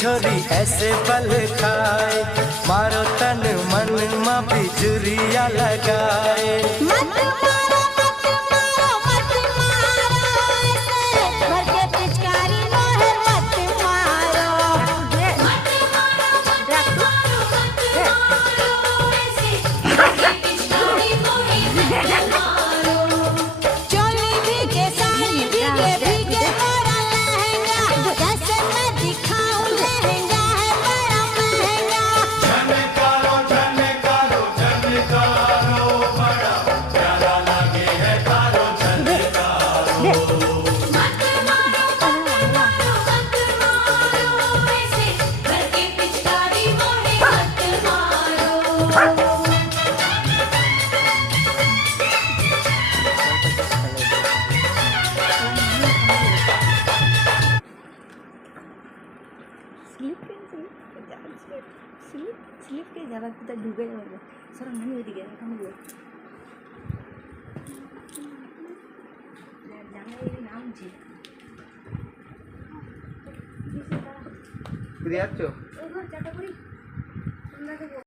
छोरी ऐसे बल खाए, मारो तन मन मा बिजुरिया लगाए। मत मारो मत मारो मत मारो ऐसे भर के पिचकारी मोहे मत मारो। मत मारो मत मारो मत मारो ऐसे भर के पिचकारी मोहे मत मारो। चोली भीगे साड़ी भीगे भीगे मोरा लहंगा, जैसे मैं दिखाऊं लहंगा है बड़ा महंगा। झनकारो झनकारो झनकारो बड़ा प्यारा लगे है तारो झनकारो। मत मारो मत मारो मत मारो ऐसे भर के पिचकारी मोहे मत मारो। স্লিপ কে যাবা কোথায় ঢুকে যাবে সরম আমি ওইদিকে এখন জানাই নামছি ফিরে যাচ্ছ? ওই ঘর চাটা করি